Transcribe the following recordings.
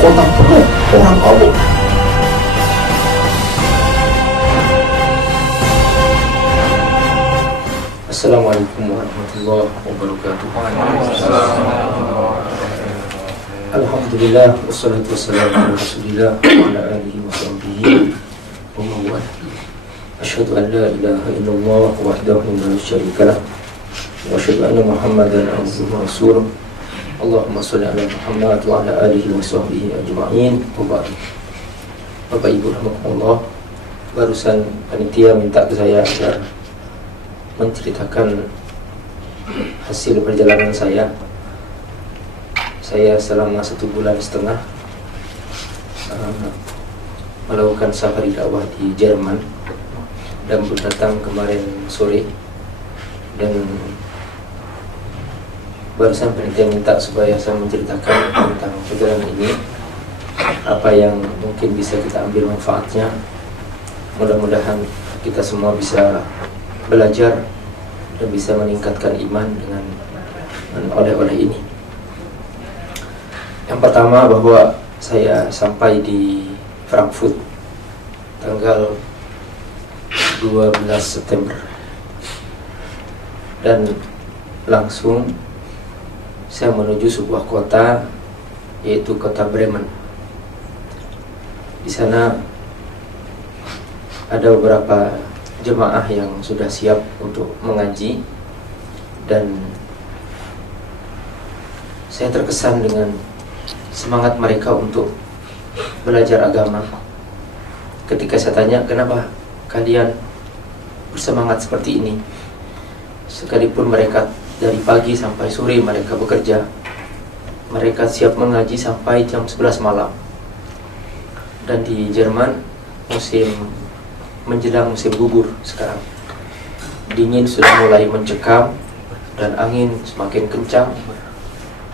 kota penuh orang Allah. Assalamualaikum warahmatullahi wabarakatuh. Alhamdulillah, wassalatu wassalamu ala rasulillah wa ala alihi wa sahbihi wa man wala. Asyhadu an la ilaha illallah wahdahu la syarika lah wa asyhadu anna Muhammadan abduhu wa rasuluh. Allahumma shalli ala Muhammad wa ala alihi wa sahbihi ajma'in. Wa ba'd. Bapak Ibu rahimakumullah, barusan panitia minta ke saya agar menceritakan hasil perjalanan saya. Saya selama 1,5 bulan melakukan safari dakwah di Jerman dan berdatang kemarin sore, dan barusan panitia minta supaya saya menceritakan tentang perjalanan ini, apa yang mungkin bisa kita ambil manfaatnya. Mudah-mudahan kita semua bisa belajar dan bisa meningkatkan iman dengan oleh-oleh ini. Yang pertama, bahwa saya sampai di Frankfurt tanggal 12 September dan langsung saya menuju sebuah kota, yaitu kota Bremen. Di sana ada beberapa jemaah yang sudah siap untuk mengaji, dan saya terkesan dengan semangat mereka untuk belajar agama. Ketika saya tanya, kenapa kalian bersemangat seperti ini? Sekalipun mereka dari pagi sampai sore mereka bekerja, mereka siap mengaji sampai jam 11 malam. Dan di Jerman menjelang musim gugur sekarang, dingin sudah mulai mencekam dan angin semakin kencang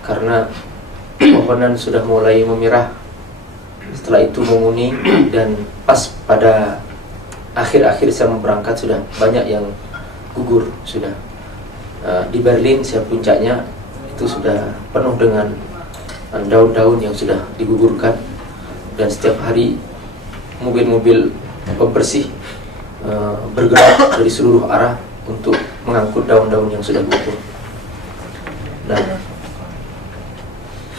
karena pohonan sudah mulai memerah, setelah itu menguning, dan pas pada akhir-akhir saya berangkat sudah banyak yang gugur sudah. Di Berlin saya puncaknya itu sudah penuh dengan daun-daun yang sudah digugurkan, dan setiap hari mobil-mobil pembersih bergerak dari seluruh arah untuk mengangkut daun-daun yang sudah gugur. Nah,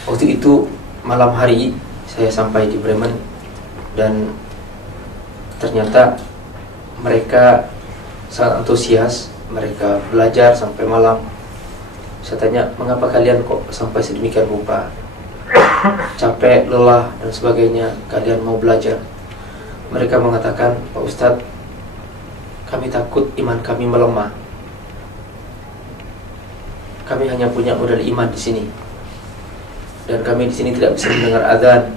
waktu itu malam hari saya sampai di Bremen, dan ternyata mereka sangat antusias, mereka belajar sampai malam. Saya tanya, mengapa kalian kok sampai sedemikian rupa? Capek, lelah, dan sebagainya, kalian mau belajar? Mereka mengatakan, Pak Ustadz, kami takut iman kami melemah. Kami hanya punya modal iman di sini, dan kami di sini tidak bisa mendengar azan.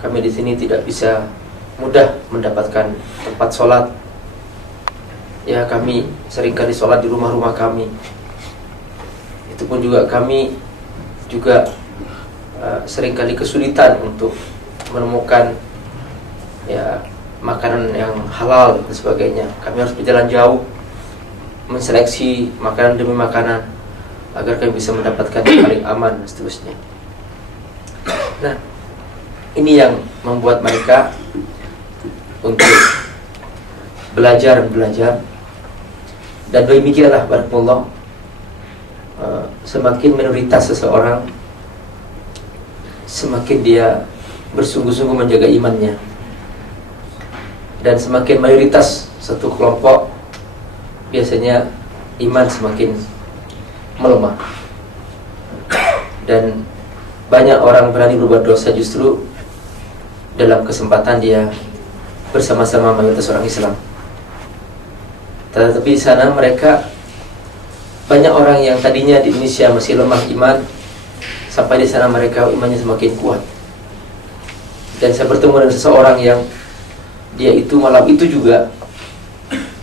Kami di sini tidak bisa mudah mendapatkan tempat sholat. Ya, kami seringkali sholat di rumah-rumah kami. Itu pun juga kami juga seringkali kesulitan untuk menemukan ya makanan yang halal dan sebagainya. Kami harus berjalan jauh menseleksi makanan demi makanan agar kami bisa mendapatkan yang paling aman dan seterusnya. Nah, ini yang membuat mereka untuk belajar, dan demikianlah barakallah, semakin minoritas seseorang, semakin dia bersungguh-sungguh menjaga imannya, dan semakin mayoritas satu kelompok, biasanya iman semakin melemah, dan banyak orang berani berbuat dosa justru dalam kesempatan dia bersama-sama mayoritas orang Islam. Tetapi di sana mereka, banyak orang yang tadinya di Indonesia masih lemah iman, sampai di sana mereka imannya semakin kuat. Dan saya bertemu dengan seseorang yang dia itu malam itu juga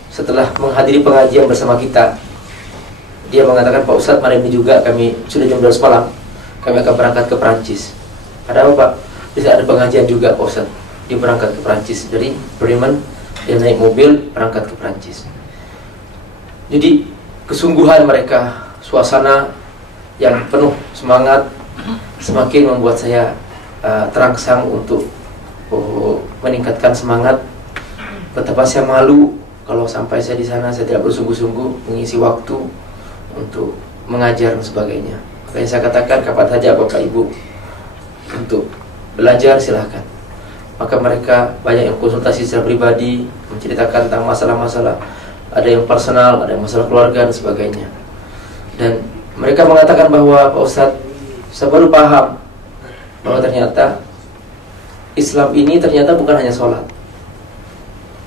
setelah menghadiri pengajian bersama kita, dia mengatakan, Pak Ustadz, malam ini juga kami sudah jam 12 malam, kami akan berangkat ke Perancis. Ada apa Pak? Bisa ada pengajian juga Pak Ustadz. Dia berangkat ke Perancis dari Bremen, dia naik mobil berangkat ke Perancis. Jadi kesungguhan mereka, suasana yang penuh semangat, semakin membuat saya terangsang untuk meningkatkan semangat. Betapa saya malu kalau sampai saya di sana saya tidak bersungguh-sungguh mengisi waktu untuk mengajar dan sebagainya. Makanya saya katakan kapan saja Bapak Ibu untuk belajar silahkan. Maka mereka banyak yang konsultasi secara pribadi, menceritakan tentang masalah-masalah, ada yang personal, ada yang masalah keluarga dan sebagainya. Dan mereka mengatakan bahwa Pak Ustadz, saya baru paham bahwa ternyata Islam ini ternyata bukan hanya sholat.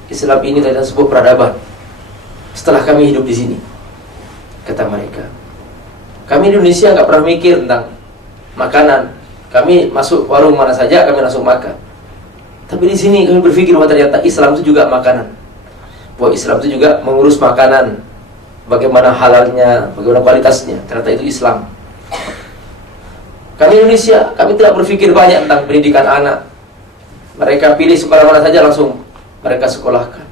Islam ini ternyata sebuah peradaban. Setelah kami hidup di sini, kata mereka, kami di Indonesia nggak pernah mikir tentang makanan. Kami masuk warung mana saja kami langsung makan. Tapi di sini kami berpikir bahwa ternyata Islam itu juga makanan. Bahwa Islam itu juga mengurus makanan, bagaimana halalnya, bagaimana kualitasnya. Ternyata itu Islam. Kami Indonesia, kami tidak berpikir banyak tentang pendidikan anak. Mereka pilih sekolah mana saja langsung mereka sekolahkan.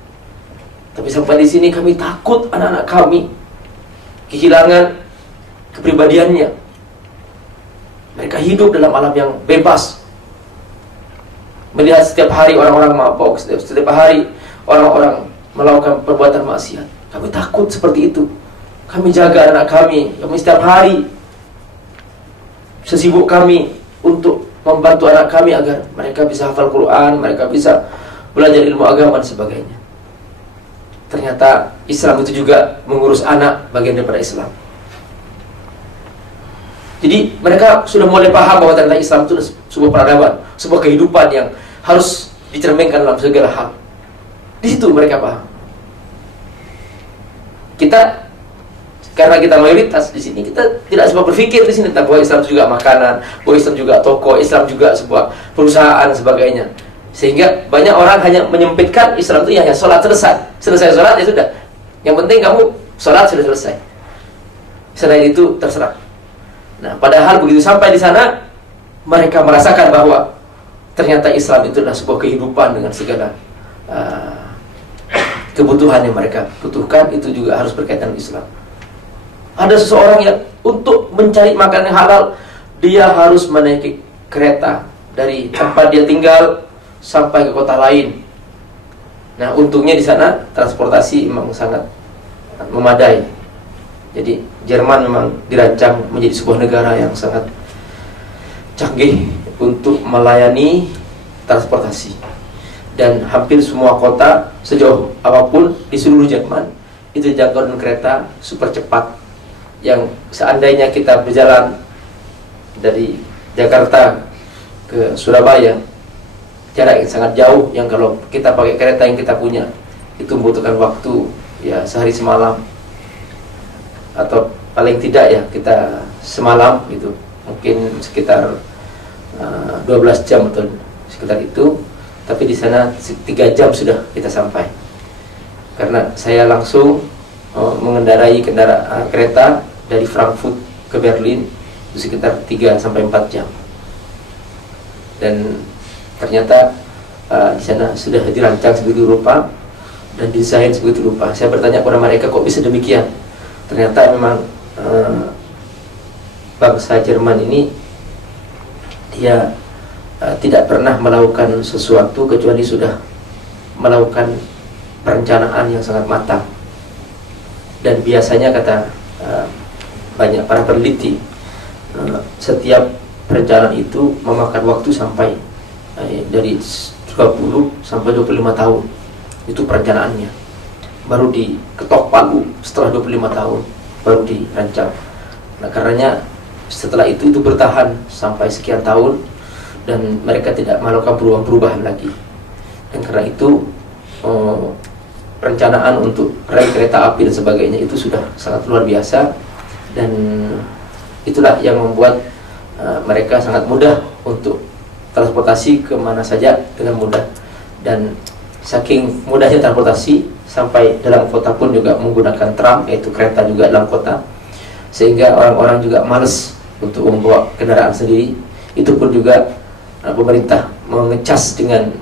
Tapi sampai di sini kami takut anak-anak kami kehilangan kepribadiannya. Mereka hidup dalam alam yang bebas, melihat setiap hari orang-orang mabok, setiap hari orang-orang melakukan perbuatan maksiat. Kami takut seperti itu. Kami jaga anak kami setiap hari, sesibuk kami untuk membantu anak kami agar mereka bisa hafal Quran, mereka bisa belajar ilmu agama dan sebagainya. Ternyata Islam itu juga mengurus anak, bagian daripada Islam. Jadi mereka sudah mulai paham bahwa ternyata Islam itu sebuah peradaban, sebuah kehidupan yang harus dicerminkan dalam segala hal. Di situ mereka paham. Kita, karena kita mayoritas di sini, kita tidak sempat berpikir di sini tentang bahwa Islam itu juga makanan, bahwa Islam juga toko, Islam juga sebuah perusahaan dan sebagainya. Sehingga banyak orang hanya menyempitkan Islam itu hanya sholat selesai sholat ya sudah. Yang penting kamu sholat sudah selesai. Selain itu terserah. Nah, padahal begitu sampai di sana, mereka merasakan bahwa ternyata Islam itu adalah sebuah kehidupan dengan segala kebutuhan yang mereka butuhkan, itu juga harus berkaitan dengan Islam. Ada seseorang yang untuk mencari makanan yang halal, dia harus menaiki kereta dari tempat dia tinggal sampai ke kota lain. Nah, untungnya di sana transportasi memang sangat memadai. Jadi Jerman memang dirancang menjadi sebuah negara yang sangat canggih untuk melayani transportasi. Dan hampir semua kota sejauh apapun di seluruh Jerman itu dijangkau dengan kereta super cepat, yang seandainya kita berjalan dari Jakarta ke Surabaya, jarak yang sangat jauh, yang kalau kita pakai kereta yang kita punya itu membutuhkan waktu ya sehari semalam, atau paling tidak ya kita semalam gitu, mungkin sekitar 12 jam atau sekitar itu. Tapi di sana 3 jam sudah kita sampai, karena saya langsung mengendarai kereta dari Frankfurt ke Berlin itu sekitar 3 sampai 4 jam. Dan ternyata di sana sudah dirancang sebegitu rupa dan desain sebegitu rupa. Saya bertanya kepada mereka, kok bisa demikian? Ternyata memang bangsa Jerman ini dia tidak pernah melakukan sesuatu kecuali sudah melakukan perencanaan yang sangat matang. Dan biasanya kata banyak para peneliti, setiap perencanaan itu memakan waktu sampai dari 20 sampai 25 tahun. Itu perencanaannya. Baru diketok palu setelah 25 tahun baru dirancang. Nah, karenanya setelah itu bertahan sampai sekian tahun dan mereka tidak melakukan perubahan lagi. Dan karena itu perencanaan untuk rel kereta api dan sebagainya itu sudah sangat luar biasa, dan itulah yang membuat mereka sangat mudah untuk transportasi kemana saja dengan mudah. Dan saking mudahnya transportasi, sampai dalam kota pun juga menggunakan tram, yaitu kereta juga dalam kota, sehingga orang-orang juga males untuk membawa kendaraan sendiri. Itu pun juga pemerintah mengecas dengan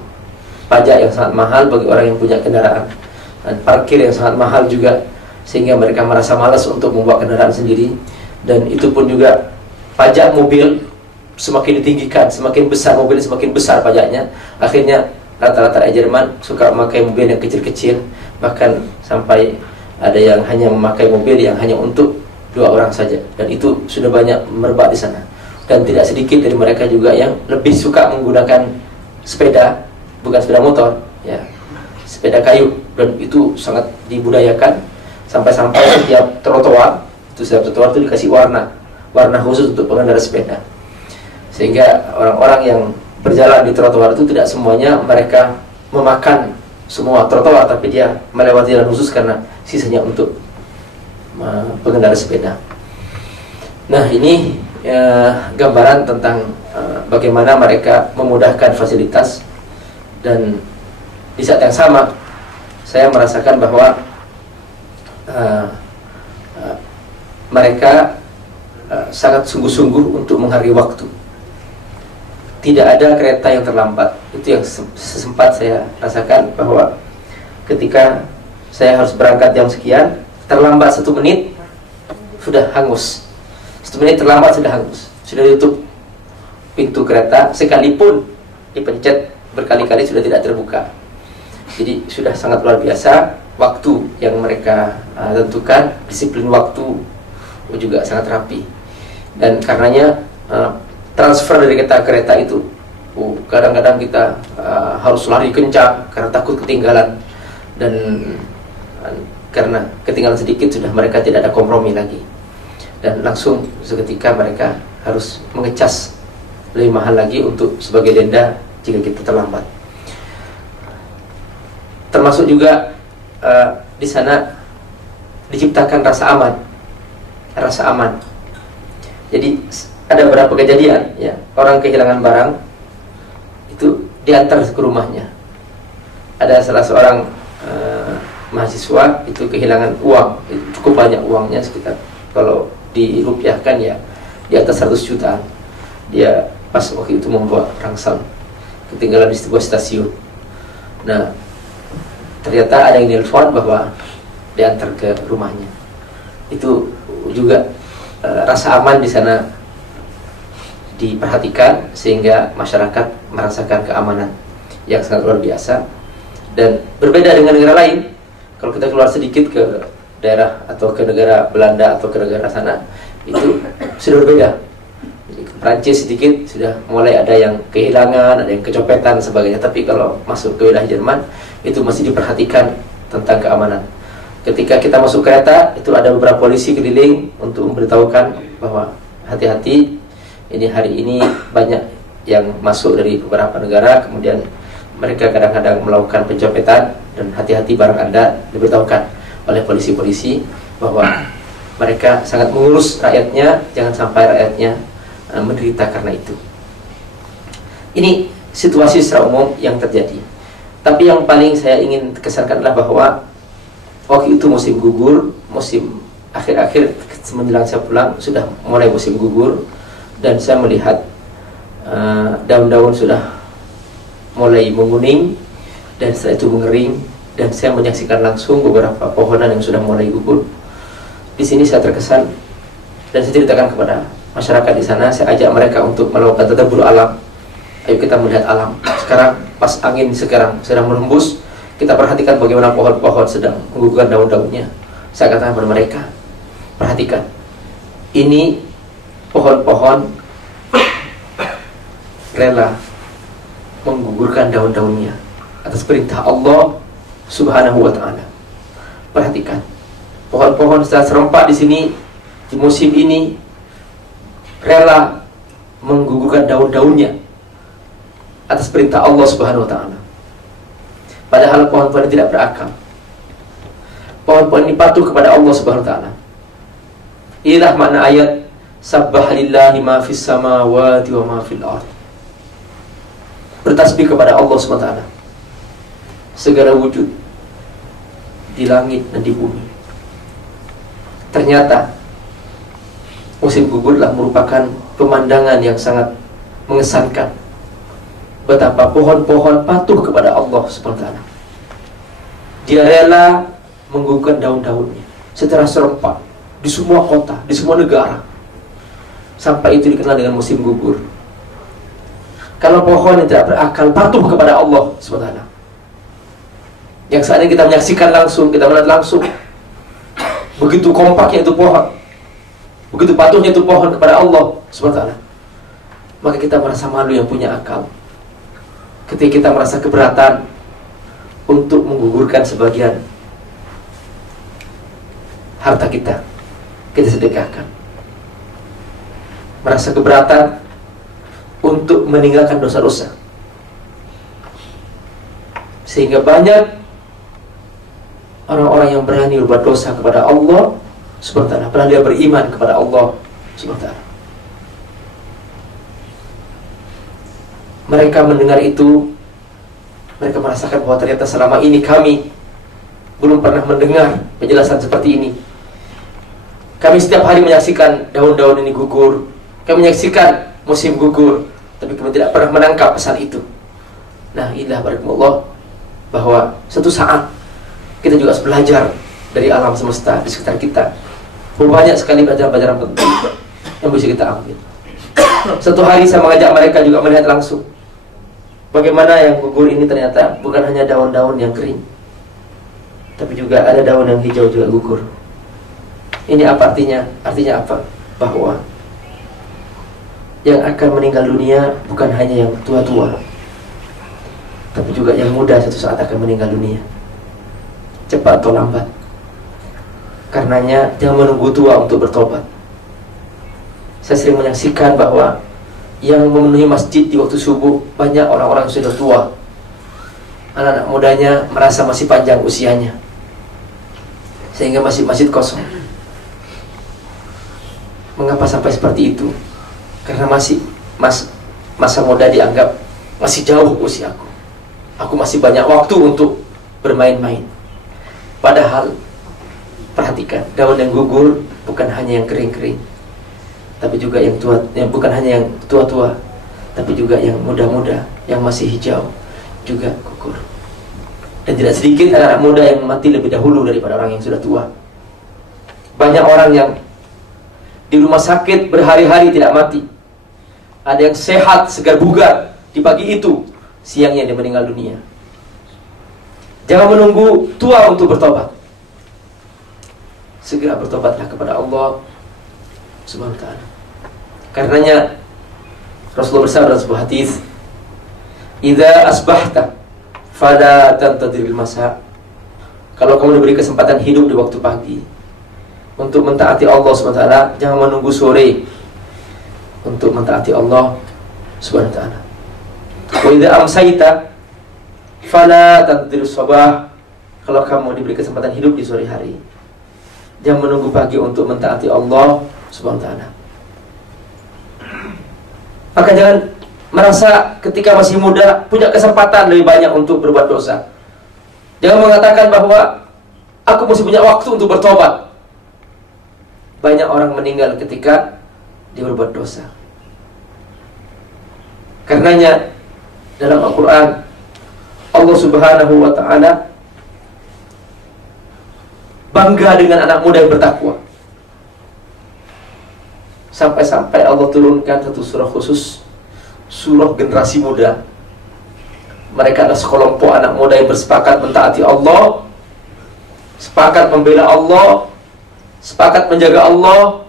pajak yang sangat mahal bagi orang yang punya kendaraan, dan parkir yang sangat mahal juga, sehingga mereka merasa malas untuk membawa kendaraan sendiri. Dan itu pun juga pajak mobil semakin ditinggikan, semakin besar mobil, semakin besar pajaknya. Akhirnya rata-rata rakyat Jerman suka memakai mobil yang kecil-kecil, bahkan sampai ada yang hanya memakai mobil yang hanya untuk 2 orang saja, dan itu sudah banyak merebak di sana. Dan tidak sedikit dari mereka juga yang lebih suka menggunakan sepeda, bukan sepeda motor, ya, sepeda kayu, dan itu sangat dibudayakan. Sampai-sampai setiap trotoar itu dikasih warna khusus untuk pengendara sepeda, sehingga orang-orang yang berjalan di trotoar itu tidak semuanya mereka memakan semua trotoar, tapi dia melewati jalan khusus karena sisanya untuk pengendara sepeda. Nah, ini gambaran tentang bagaimana mereka memudahkan fasilitas, dan di saat yang sama saya merasakan bahwa mereka sangat sungguh-sungguh untuk menghargai waktu. Tidak ada kereta yang terlambat. Itu yang sempat saya rasakan, bahwa ketika saya harus berangkat jam sekian, terlambat 1 menit sudah hangus. 1 menit terlambat sudah hangus, sudah ditutup pintu kereta, sekalipun dipencet berkali-kali sudah tidak terbuka. Jadi sudah sangat luar biasa waktu yang mereka tentukan, disiplin waktu juga sangat rapi. Dan karenanya transfer dari kereta itu, kadang-kadang kita harus lari kencang karena takut ketinggalan, dan karena ketinggalan sedikit sudah mereka tidak ada kompromi lagi, dan langsung seketika mereka harus mengecas lebih mahal lagi untuk sebagai denda jika kita terlambat. Termasuk juga di sana diciptakan rasa aman. Jadi ada beberapa kejadian, ya, orang kehilangan barang itu diantar ke rumahnya. Ada salah seorang mahasiswa itu kehilangan uang, cukup banyak uangnya, sekitar kalau dirupiahkan ya di atas 100 jutaan. Dia pas waktu itu membawa rangsel, ketinggalan di sebuah stasiun. Nah, ternyata ada yang nelfon bahwa diantar ke rumahnya. Itu juga rasa aman di sana diperhatikan, sehingga masyarakat merasakan keamanan yang sangat luar biasa. Dan berbeda dengan negara lain, kalau kita keluar sedikit ke daerah atau ke negara Belanda atau ke negara sana, itu sudah berbeda. Jadi ke Prancis sedikit sudah mulai ada yang kehilangan, ada yang kecopetan sebagainya. Tapi kalau masuk ke wilayah Jerman, itu masih diperhatikan tentang keamanan. Ketika kita masuk kereta, itu ada beberapa polisi keliling untuk memberitahukan bahwa hati-hati, ini hari ini banyak yang masuk dari beberapa negara, kemudian mereka kadang-kadang melakukan pencopetan, dan hati-hati barang Anda, diberitahukan oleh polisi-polisi bahwa mereka sangat mengurus rakyatnya, jangan sampai rakyatnya menderita karena itu. Ini situasi secara umum yang terjadi. Tapi yang paling saya ingin kesankan adalah bahwa waktu itu musim gugur, musim akhir-akhir menjelang saya pulang sudah mulai musim gugur, dan saya melihat daun-daun sudah mulai menguning, dan setelah itu mengering, dan saya menyaksikan langsung beberapa pohonan yang sudah mulai gugur. Di sini saya terkesan, dan saya ceritakan kepada masyarakat di sana. Saya ajak mereka untuk melakukan tadabbur alam. Ayo kita melihat alam. Sekarang pas angin sekarang sedang menembus, kita perhatikan bagaimana pohon-pohon sedang menggugurkan daun-daunnya. Saya katakan kepada mereka, perhatikan, ini pohon-pohon rela menggugurkan daun-daunnya atas perintah Allah Subhanahu wa ta'ala. Perhatikan, pohon-pohon secara serempak di sini di musim ini rela menggugurkan daun-daunnya atas perintah Allah Subhanahu wa ta'ala. Padahal pohon-pohon ini tidak berakal. Pohon-pohon ini patuh kepada Allah Subhanahu wa ta'ala. Inilah makna ayat Sabbah lillahi ma fis samawati wa ma fil ardh. Bertasbih kepada Allah Subhanahu wa ta'ala segala wujud di langit dan di bumi. Ternyata musim gugur telah merupakan pemandangan yang sangat mengesankan. Betapa pohon-pohon patuh kepada Allah Subhanahu wa ta'ala. Dia rela menggugurkan daun-daunnya secara serempak di semua kota, di semua negara. Sampai itu dikenal dengan musim gugur. Kalau pohon yang tidak berakal patuh kepada Allah SWT, yang saat ini kita menyaksikan langsung, kita melihat langsung, begitu kompaknya itu pohon, begitu patuhnya itu pohon kepada Allah SWT, maka kita merasa malu yang punya akal ketika kita merasa keberatan untuk menggugurkan sebagian harta kita sedekahkan, merasa keberatan untuk meninggalkan dosa-dosa. Sehingga banyak orang-orang yang berani berbuat dosa kepada Allah subhanahu wa ta'ala, padahal dia beriman kepada Allah subhanahu wa ta'ala. Mereka mendengar itu, mereka merasakan bahwa ternyata selama ini kami belum pernah mendengar penjelasan seperti ini. Kami setiap hari menyaksikan daun-daun ini gugur, kami menyaksikan musim gugur, tapi kami tidak pernah menangkap pesan itu. Nah, inilah barakallahu bahwa suatu saat kita juga harus belajar dari alam semesta di sekitar kita. Banyak sekali pelajaran-pelajaran penting yang bisa kita ambil. Suatu hari saya mengajak mereka juga melihat langsung bagaimana yang gugur ini ternyata bukan hanya daun-daun yang kering, tapi juga ada daun yang hijau juga gugur. Ini apa artinya? Artinya apa? Bahwa yang akan meninggal dunia bukan hanya yang tua-tua, tapi juga yang muda suatu saat akan meninggal dunia, cepat atau lambat. Karenanya jangan menunggu tua untuk bertobat. Saya sering menyaksikan bahwa yang memenuhi masjid di waktu subuh banyak orang-orang yang sudah tua. Anak-anak mudanya merasa masih panjang usianya, sehingga masjid-masjid kosong. Mengapa sampai seperti itu? Karena masa muda dianggap masih jauh usiaku. Aku masih banyak waktu untuk bermain-main. Padahal perhatikan, daun yang gugur bukan hanya yang kering-kering, tapi juga yang tua, yang bukan hanya yang tua-tua, tapi juga yang muda-muda, yang masih hijau juga gugur. Dan tidak sedikit anak-anak muda yang mati lebih dahulu daripada orang yang sudah tua. Banyak orang yang di rumah sakit berhari-hari tidak mati. Ada yang sehat, segar bugar di pagi itu, siangnya dia meninggal dunia. Jangan menunggu tua untuk bertobat. Segera bertobatlah kepada Allah subhanahu wa ta'ala. Karenanya Rasulullah bersabda dalam sebuah hadis, "Idza asbahta fala tantadhiril masa." Kalau kamu diberi kesempatan hidup di waktu pagi untuk mentaati Allah subhanahu wa ta'ala, jangan menunggu sore untuk mentaati Allah subhanahu wa ta'ala. Wa idza amsayta fala tantadhirus sabah. Kalau kamu diberi kesempatan hidup di sore hari, jangan menunggu pagi untuk mentaati Allah subhanahu wa ta'ala. Maka jangan merasa ketika masih muda punya kesempatan lebih banyak untuk berbuat dosa. Jangan mengatakan bahwa aku masih punya waktu untuk bertobat. Banyak orang meninggal ketika dia berbuat dosa. Karenanya dalam Al-Quran Allah subhanahu wa ta'ala bangga dengan anak muda yang bertakwa. Sampai-sampai Allah turunkan satu surah khusus, surah generasi muda. Mereka adalah sekelompok anak muda yang bersepakat mentaati Allah, sepakat membela Allah, sepakat menjaga Allah,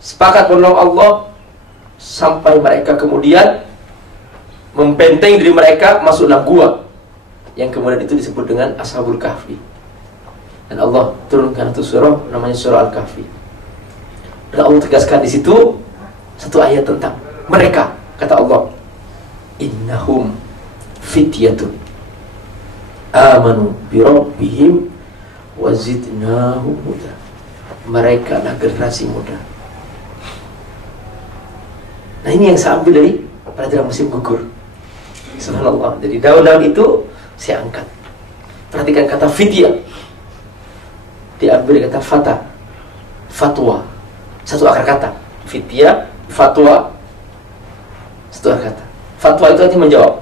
sepakat menolong Allah, sampai mereka kemudian membenteng diri mereka masuk dalam gua, yang kemudian itu disebut dengan Ashabul Kahfi. Dan Allah turunkan satu surah namanya surah Al-Kahfi. Dan Allah tegaskan di situ satu ayat tentang mereka. Kata Allah, "Innahum fityatun amanu bi rabbihim wa zidnahum huda." Mereka adalah generasi muda. Nah, ini yang saya ambil dari pelajaran musim gugur. Subhanallah. Jadi daun-daun itu saya angkat. Perhatikan kata fityah, diambil kata fata, fatwa, satu akar kata. Fityah, fatwa, satu akar kata. Fatwa itu artinya menjawab.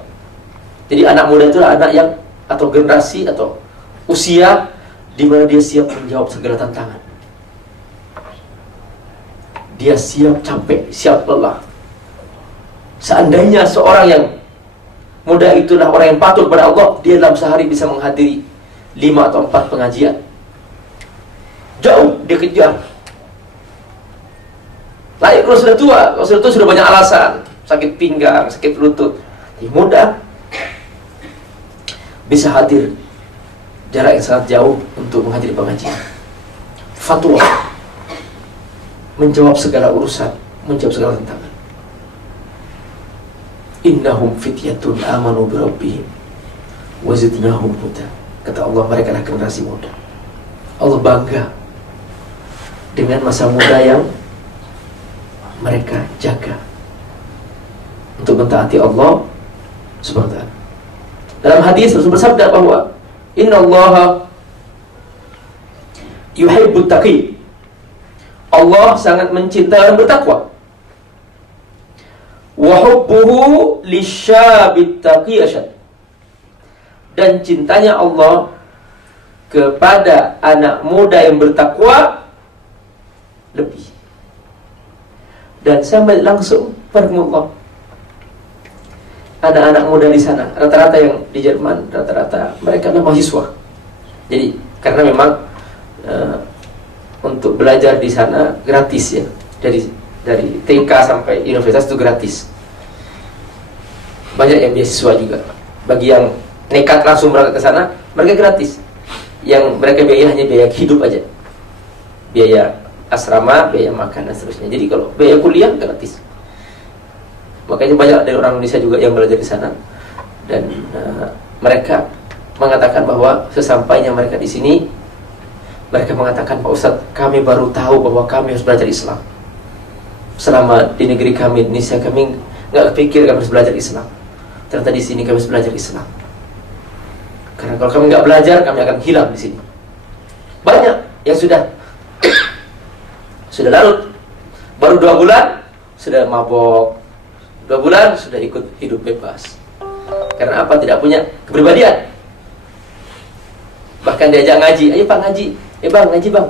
Jadi anak muda itu adalah anak yang, atau generasi atau usia di mana dia siap menjawab segala tantangan. Dia siap capek, siap lelah, Seandainya seorang yang muda itulah orang yang patuh kepada Allah, dia dalam sehari bisa menghadiri 5 atau 4 pengajian. Jauh dia kejar. Lain kalau sudah tua, kalau sudah tua sudah banyak alasan, sakit pinggang, sakit lutut. Tapi muda bisa hadir jarak yang sangat jauh untuk menghadiri pengajian, fatwa, menjawab segala urusan, menjawab segala tantangan. Innahum fityatun amanu bi rabbihim wa zidnahum huda. Kata Allah, mereka adalah generasi muda. Allah bangga dengan masa muda yang mereka jaga untuk mentaati Allah Subhanahu wa ta'ala. Dalam hadis Rasul bersabda bahwa innallaha yuhibbut taqi. Allah sangat mencintai orang bertakwa. Wa hubbuhu lisyabit taqi asyad. Dan cintanya Allah kepada anak muda yang bertakwa lebih. Dan sampai langsung Allah, anak-anak muda di sana, rata-rata yang di Jerman, rata-rata mereka adalah mahasiswa. Jadi karena memang untuk belajar di sana gratis ya, dari TK sampai universitas itu gratis. Banyak yang beasiswa juga. Bagi yang nekat langsung berangkat ke sana, mereka gratis. Yang mereka biaya hanya biaya hidup aja, biaya asrama, biaya makan dan seterusnya. Jadi kalau biaya kuliah gratis. Makanya banyak dari orang Indonesia juga yang belajar di sana. Dan mereka mengatakan bahwa sesampainya mereka di sini, mereka mengatakan, Pak Ustadz, kami baru tahu bahwa kami harus belajar Islam. Selama di negeri kami, Indonesia, kami nggak kepikir kami harus belajar Islam. Ternyata di sini kami harus belajar Islam. Karena kalau kami nggak belajar, kami akan hilang di sini. Banyak yang sudah larut, baru 2 bulan sudah mabok, 2 bulan sudah ikut hidup bebas. Karena apa? Tidak punya kepribadian. Bahkan diajak ngaji, ayo Pak ngaji, bang ngaji bang.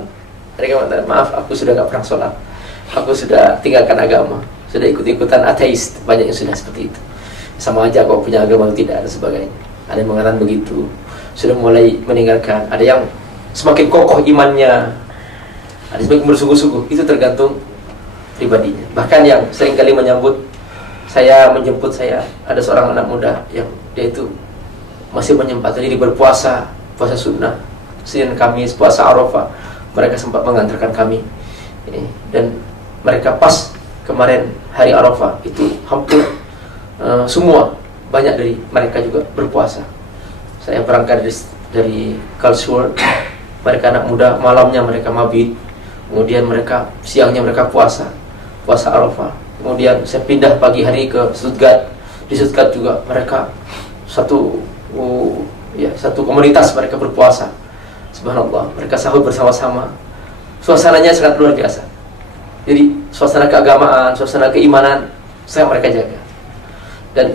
Mereka mengatakan, maaf, aku sudah gak pernah sholat, aku sudah tinggalkan agama, sudah ikut-ikutan ateis. Banyak yang sudah seperti itu. Sama aja kok punya agama atau tidak dan sebagainya. Ada yang mengatakan begitu, sudah mulai meninggalkan. Ada yang semakin kokoh imannya, ada yang semakin bersungguh-sungguh. Itu tergantung pribadinya. Bahkan yang seringkali menjemput saya, ada seorang anak muda yang dia itu masih menyempatkan diri berpuasa, puasa sunnah, Senin Kamis, puasa Arafah. Mereka sempat mengantarkan kami. Dan mereka pas kemarin hari Arafah itu hampir semua, banyak dari mereka juga berpuasa. Saya berangkat dari Karlsruhe, mereka anak muda, malamnya mereka mabit, kemudian mereka siangnya mereka puasa Arafah. Kemudian saya pindah pagi hari ke Stuttgart. Di Stuttgart juga mereka satu komunitas, mereka berpuasa. Subhanallah, mereka sahur bersama-sama. Suasananya sangat luar biasa. Jadi suasana keagamaan, suasana keimanan sangat mereka jaga. Dan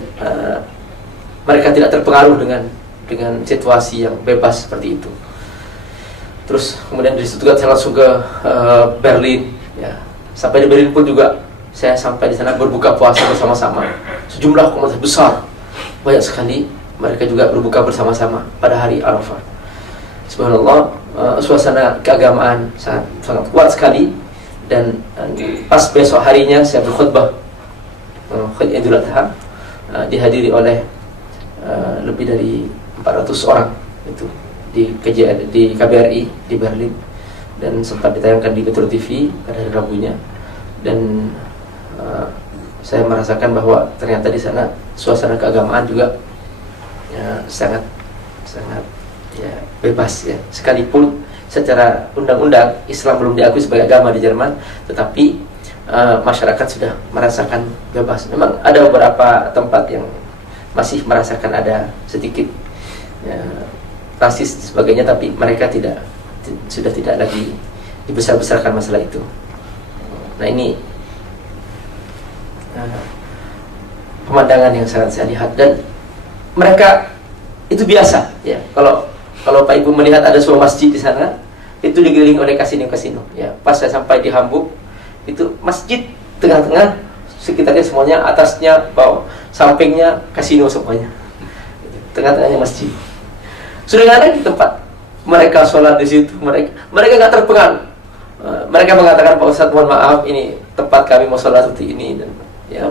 mereka tidak terpengaruh dengan situasi yang bebas seperti itu. Terus kemudian dari Stuttgart saya langsung ke Berlin. Ya. Sampai di Berlin pun juga saya sampai di sana berbuka puasa bersama-sama. Sejumlah komunitas besar, banyak sekali mereka juga berbuka bersama-sama pada hari Arafah. Subhanallah, suasana keagamaan sangat kuat sekali. Dan pas besok harinya saya berkhutbah khutbah Idul Adha, dihadiri oleh lebih dari 400 orang itu di KBRI di Berlin, dan sempat ditayangkan di Metro TV pada hari Rabunya. Dan saya merasakan bahwa ternyata di sana suasana keagamaan juga sangat ya bebas ya. Sekalipun secara undang-undang Islam belum diakui sebagai agama di Jerman, tetapi masyarakat sudah merasakan bebas. Memang ada beberapa tempat yang masih merasakan ada sedikit rasis dan sebagainya, tapi mereka sudah tidak lagi dibesar-besarkan masalah itu. Nah, ini pemandangan yang sangat saya lihat, dan mereka itu biasa ya. Kalau Pak Ibu melihat ada sebuah masjid di sana, itu dikelilingi oleh kasino-kasino ya. Pas saya sampai di Hamburg, itu masjid tengah-tengah sekitarnya semuanya, atasnya, bawah, sampingnya kasino semuanya, tengah-tengahnya masjid. Sudah nggak ada di tempat mereka sholat di situ. Mereka nggak terpengaruh. Mereka mengatakan, Pak Ustadz, mohon maaf, ini tempat kami mau sholat seperti ini, dan ya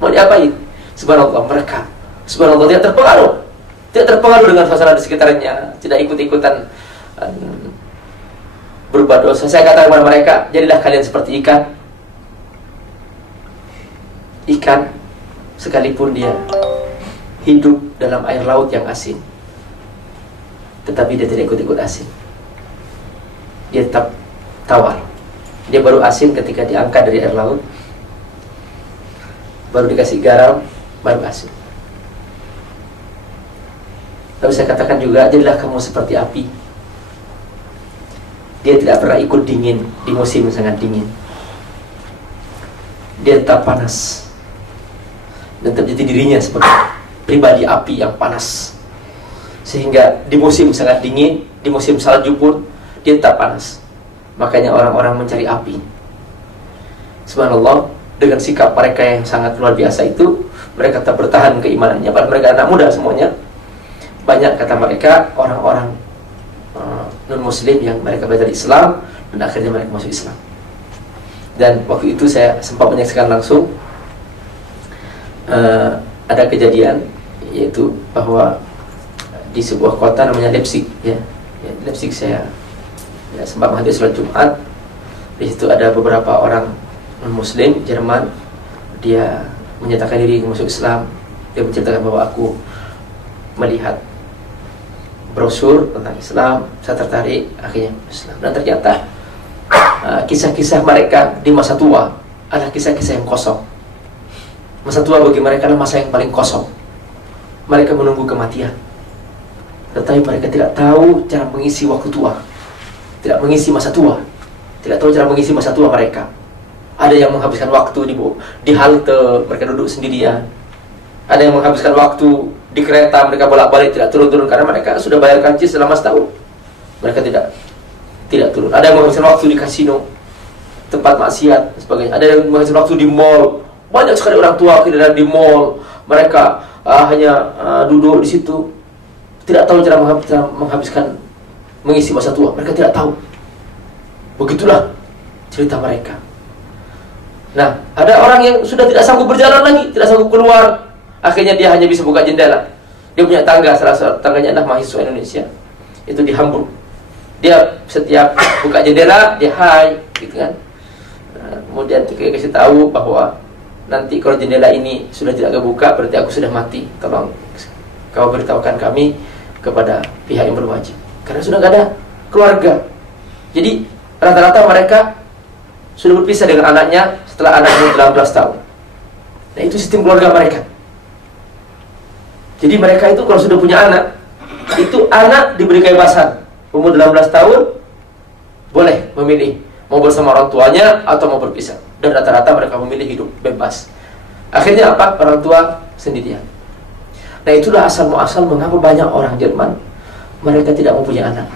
mau diapain? Subhanallah, mereka subhanallah tidak terpengaruh dengan suasana di sekitarnya, tidak ikut-ikutan berbuat dosa. Saya katakan kepada mereka, jadilah kalian seperti ikan sekalipun dia hidup dalam air laut yang asin, tetapi dia tidak ikut-ikut asin. Dia tetap tawar. Dia baru asin ketika diangkat dari air laut, baru dikasih garam, baru asin. Lalu saya katakan juga, jadilah kamu seperti api. Dia tidak pernah ikut dingin di musim yang sangat dingin. Dia tetap panas, dan tetap jadi dirinya sebagai pribadi api yang panas, sehingga di musim sangat dingin, di musim salju pun dia tetap panas. Makanya orang-orang mencari api. Subhanallah, dengan sikap mereka yang sangat luar biasa itu, mereka tetap bertahan keimanannya. Padahal mereka anak muda semuanya. Banyak, kata mereka, orang-orang non-muslim yang mereka belajar Islam, dan akhirnya mereka masuk Islam. Dan waktu itu saya sempat menyaksikan langsung ada kejadian, yaitu bahwa di sebuah kota namanya Leipzig, Leipzig, saya sempat menghadiri sholat Jumat. Di situ ada beberapa orang non-muslim Jerman. Dia menyatakan diri masuk Islam. Dia menceritakan bahwa aku melihat brosur tentang Islam, saya tertarik, akhirnya Islam. Dan ternyata kisah-kisah mereka di masa tua adalah kisah-kisah yang kosong. Masa tua bagi mereka adalah masa yang paling kosong. Mereka menunggu kematian, tetapi mereka tidak tahu cara mengisi waktu tua, tidak mengisi masa tua, tidak tahu cara mengisi masa tua mereka. Ada yang menghabiskan waktu di halte, mereka duduk sendirian. Ada yang menghabiskan waktu di kereta, mereka bolak-balik tidak turun-turun karena mereka sudah bayar karcis selama setahun. Mereka tidak turun. Ada yang menghabiskan waktu di kasino, tempat maksiat dan sebagainya. Ada yang menghabiskan waktu di mall. Banyak sekali orang tua kita di mall. Mereka hanya duduk di situ, tidak tahu cara menghabiskan, mengisi masa tua. Mereka tidak tahu. Begitulah cerita mereka. Nah, ada orang yang sudah tidak sanggup berjalan lagi, tidak sanggup keluar. Akhirnya dia hanya bisa buka jendela. Dia punya tangga, salah satu tangganya adalah mahasiswa Indonesia. Itu di Hamburg. Dia setiap buka jendela, dia hai, gitu kan. Kemudian dia kasih tahu bahwa nanti kalau jendela ini sudah tidak kebuka, berarti aku sudah mati. Tolong kau beritahukan kami kepada pihak yang berwajib. Karena sudah tidak ada keluarga. Jadi rata-rata mereka sudah berpisah dengan anaknya setelah anaknya 18 tahun. Nah, itu sistem keluarga mereka. Jadi mereka itu kalau sudah punya anak, itu anak diberi kebebasan. Umur 18 tahun boleh memilih mau bersama orang tuanya atau mau berpisah. Dan rata-rata mereka memilih hidup bebas. Akhirnya apa? Orang tua sendirian. Nah, itulah asal-muasal mengapa banyak orang Jerman mereka tidak mempunyai anak.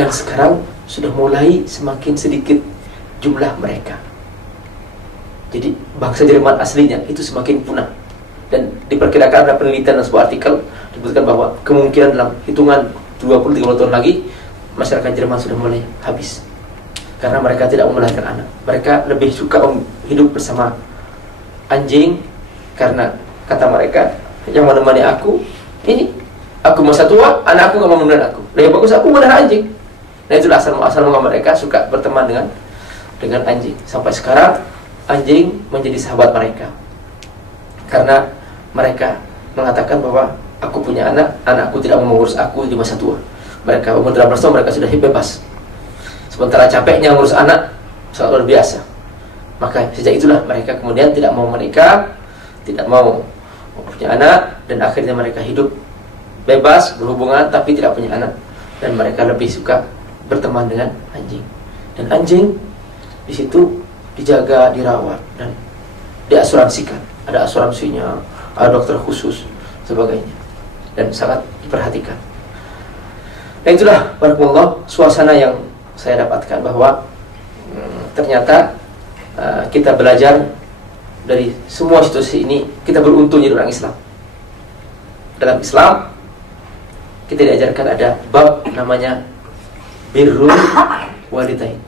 Dan sekarang sudah mulai semakin sedikit jumlah mereka. Jadi bangsa Jerman aslinya itu semakin punah. Dan diperkirakan ada penelitian dan sebuah artikel disebutkan bahwa kemungkinan dalam hitungan 20-30 tahun lagi masyarakat Jerman sudah mulai habis karena mereka tidak mau melahirkan anak. Mereka lebih suka hidup bersama anjing, karena kata mereka, yang menemani aku ini, aku masa tua, anak aku gak mau menemani aku, lebih bagus aku melihara anjing. Nah, itulah asal mengapa mereka suka berteman dengan anjing. Sampai sekarang anjing menjadi sahabat mereka, karena mereka mengatakan bahwa aku punya anak, anakku tidak mau mengurus aku di masa tua. Mereka umur 18 tahun mereka sudah bebas. Sementara capeknya mengurus anak sangat luar biasa. Maka sejak itulah mereka kemudian tidak mau menikah, tidak mau punya anak, dan akhirnya mereka hidup bebas berhubungan tapi tidak punya anak. Dan mereka lebih suka berteman dengan anjing. Dan anjing di situ dijaga, dirawat, dan diasuransikan. Ada asuransinya, ada dokter khusus, sebagainya, dan sangat diperhatikan. Dan itulah barakallah suasana yang saya dapatkan, bahwa ternyata kita belajar dari semua situasi ini kita beruntung jadi orang Islam. Dalam Islam kita diajarkan ada bab namanya birrul walidain,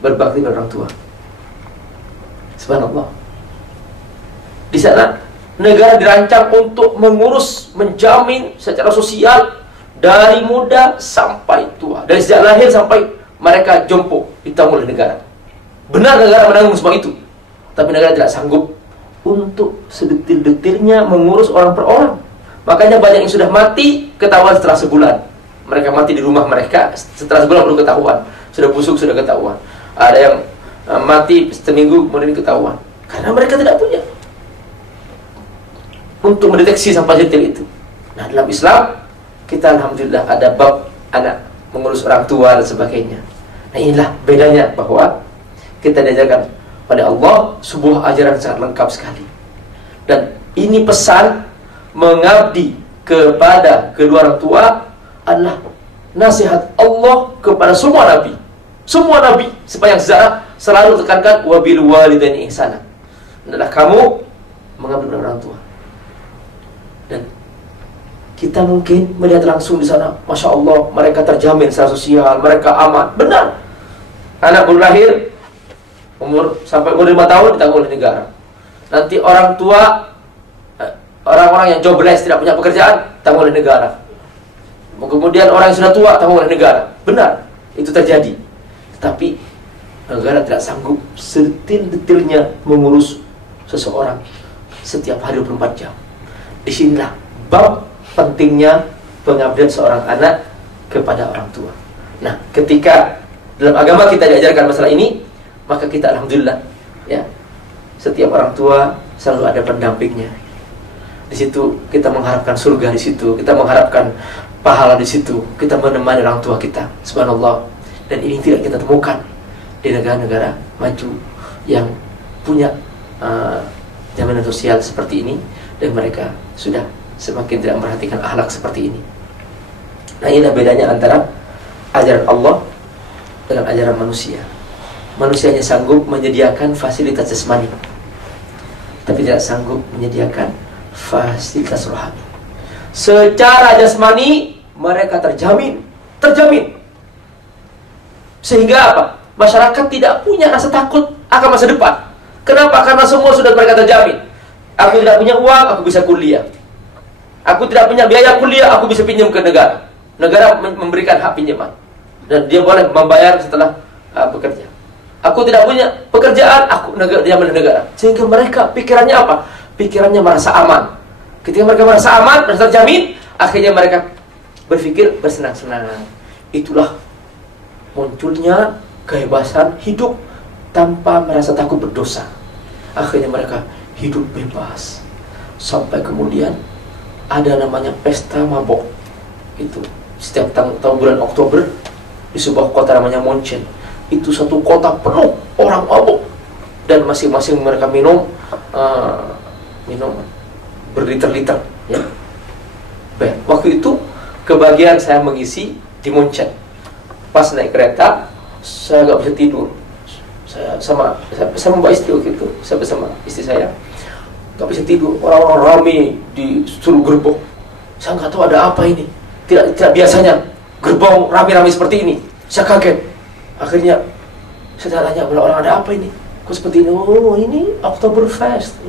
berbakti pada orang tua. Subhanallah. Di sana negara dirancang untuk mengurus, menjamin secara sosial dari muda sampai tua, dari sejak lahir sampai mereka jompo ditanggung oleh negara. Benar negara menanggung semua itu, tapi negara tidak sanggup untuk sedetil-detilnya mengurus orang per orang. Makanya banyak yang sudah mati ketahuan setelah sebulan. Mereka mati di rumah mereka setelah sebulan baru ketahuan. Sudah busuk sudah ketahuan. Ada yang mati seminggu kemudian ketahuan, karena mereka tidak punya untuk mendeteksi sampai detail itu. Nah, dalam Islam kita alhamdulillah ada bab anak mengurus orang tua dan sebagainya. Nah, inilah bedanya bahwa kita diajarkan oleh Allah sebuah ajaran sangat lengkap sekali. Dan ini pesan mengabdi kepada kedua orang tua adalah nasihat Allah kepada semua nabi. Semua nabi sepanjang sejarah selalu tekankan wabil walidaini ihsana. Adalah kamu mengabdi kepada orang tua. Dan kita mungkin melihat langsung di sana, masya Allah, mereka terjamin secara sosial, mereka aman. Benar. Anak baru lahir, sampai umur 5 tahun ditanggung oleh negara. Nanti orang tua, orang-orang yang jobless, tidak punya pekerjaan, ditanggung oleh negara. Kemudian orang yang sudah tua, ditanggung oleh negara. Benar, itu terjadi. Tetapi negara tidak sanggup sedetil-detilnya mengurus seseorang setiap hari 24 jam. Disinilah bab pentingnya pengabdian seorang anak kepada orang tua. Nah, ketika dalam agama kita diajarkan masalah ini, maka kita alhamdulillah, ya, setiap orang tua selalu ada pendampingnya. Di situ kita mengharapkan surga, di situ kita mengharapkan pahala, di situ kita menemani orang tua kita. Subhanallah. Dan ini tidak kita temukan di negara-negara maju yang punya jaminan sosial seperti ini, dan mereka sudah semakin tidak memperhatikan akhlak seperti ini. Nah, inilah bedanya antara ajaran Allah dengan ajaran manusia. Manusianya sanggup menyediakan fasilitas jasmani, tapi tidak sanggup menyediakan fasilitas rohani. Secara jasmani mereka terjamin. Sehingga apa? Masyarakat tidak punya rasa takut akan masa depan. Kenapa? Karena semua sudah mereka terjamin. Aku tidak punya uang, aku bisa kuliah. Aku tidak punya biaya kuliah, aku bisa pinjam ke negara. Negara memberikan hak pinjaman, dan dia boleh membayar setelah bekerja. Aku tidak punya pekerjaan, aku dijamin negara. Sehingga mereka pikirannya apa? Pikirannya merasa aman. Ketika mereka merasa aman, merasa terjamin, akhirnya mereka berpikir bersenang-senang. Itulah munculnya kebebasan hidup tanpa merasa takut berdosa. Akhirnya mereka hidup bebas. Sampai kemudian ada namanya pesta mabok. Itu setiap tahun bulan Oktober di sebuah kota namanya Munchen. Itu satu kota penuh orang mabok, dan masing-masing mereka minum berliter-liter, ya. Waktu itu kebagian saya mengisi di Munchen. Pas naik kereta saya nggak bisa tidur. Saya bersama mbak istri waktu itu, saya bersama istri saya, nggak bisa tidur. Orang-orang ramai di seluruh gerbong. Saya nggak tahu ada apa ini. Tidak biasanya gerbong ramai-ramai seperti ini. Saya kaget. Akhirnya saya tanya kepada orang, ada apa ini? Kok seperti ini? Oh, ini Oktoberfest.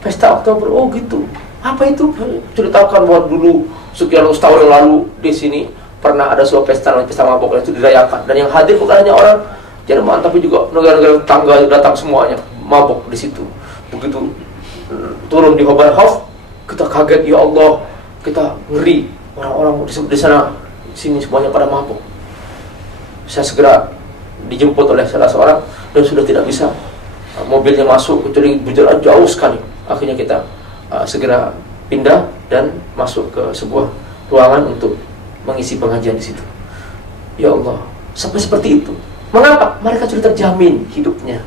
Pesta Oktober. Oh gitu. Apa itu? Ceritakan bahwa dulu sekian tahun yang lalu di sini pernah ada sebuah pesta mabok itu dirayakan, dan yang hadir bukan hanya orang Jerman, tapi juga negara-negara tetangga datang semuanya mabok di situ. Begitu turun di Oberhof, kita kaget, ya Allah, kita ngeri, orang-orang di sana sini semuanya pada mabok. Saya segera dijemput oleh salah seorang, dan sudah tidak bisa mobilnya masuk, kecuali berjalan jauh sekali. Akhirnya kita segera pindah dan masuk ke sebuah ruangan untuk mengisi pengajian di situ. Ya Allah, sampai seperti itu. Mengapa? Mereka sudah terjamin hidupnya.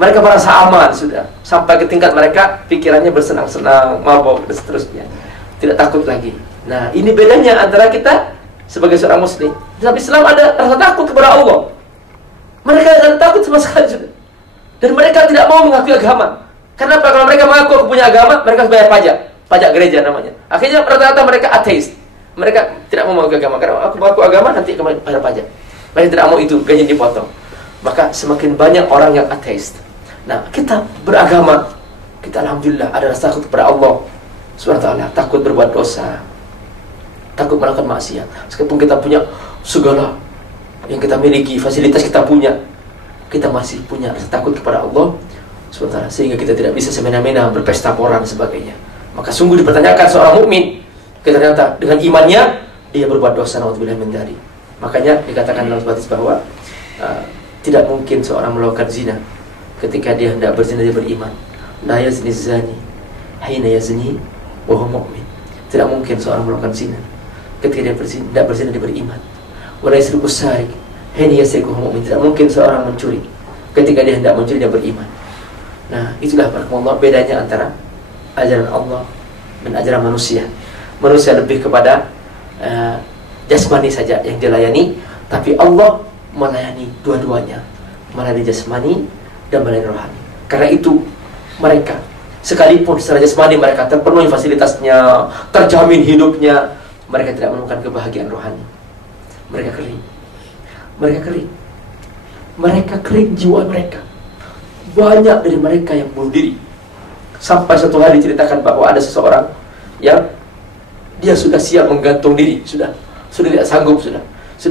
Mereka merasa aman sudah. Sampai ke tingkat mereka pikirannya bersenang-senang, mabok dan seterusnya. Tidak takut lagi. Nah, ini bedanya antara kita sebagai seorang muslim. Dalam Islam ada rasa takut kepada Allah. Mereka tidak takut sama sekali sudah. Dan mereka tidak mau mengakui agama. Kenapa? Kalau mereka mengaku aku punya agama, mereka harus bayar pajak. Pajak gereja namanya. Akhirnya rata-rata mereka ateis. Mereka tidak mau mengakui agama. Karena aku mengaku agama, nanti akan bayar pajak. Mereka tidak mau itu, gaji dipotong. Maka semakin banyak orang yang ateis. Nah, kita beragama, kita alhamdulillah ada rasa takut kepada Allah Subhanahu wa ta'ala, takut berbuat dosa, takut melakukan maksiat. Meskipun kita punya segala yang kita miliki, fasilitas kita punya, kita masih punya rasa takut kepada Allah Subhanahu wa ta'ala, sehingga kita tidak bisa semena-mena berpesta pora dan sebagainya. Maka sungguh dipertanyakan seorang mukmin, ternyata dengan imannya dia berbuat dosa, naudzubillah min dzalik. Makanya dikatakan dalam hadis bahwa tidak mungkin seorang melakukan zina ketika dia hendak berzina dia beriman. La yazni zani hina yazni wa huwa mu'min. Tidak mungkin seorang melakukan zina ketika dia hendak berzina dia beriman. Wa la yasriqu sariq hina yasriqu wa huwa mu'min. Tidak mungkin seorang mencuri ketika dia hendak mencuri dia beriman. Nah, itulah barakallahu bedanya antara ajaran Allah dan ajaran manusia. Manusia lebih kepada jasmani saja yang dilayani, tapi Allah melayani dua-duanya, melayani jasmani dan melayani rohani. Karena itu mereka, sekalipun secara jasmani mereka terpenuhi fasilitasnya, terjamin hidupnya, mereka tidak menemukan kebahagiaan rohani. Mereka kering. Mereka kering. Mereka kering jiwa mereka. Banyak dari mereka yang bunuh diri. Sampai satu hari diceritakan bahwa ada seseorang yang dia sudah siap menggantung diri, sudah tidak sanggup, sudah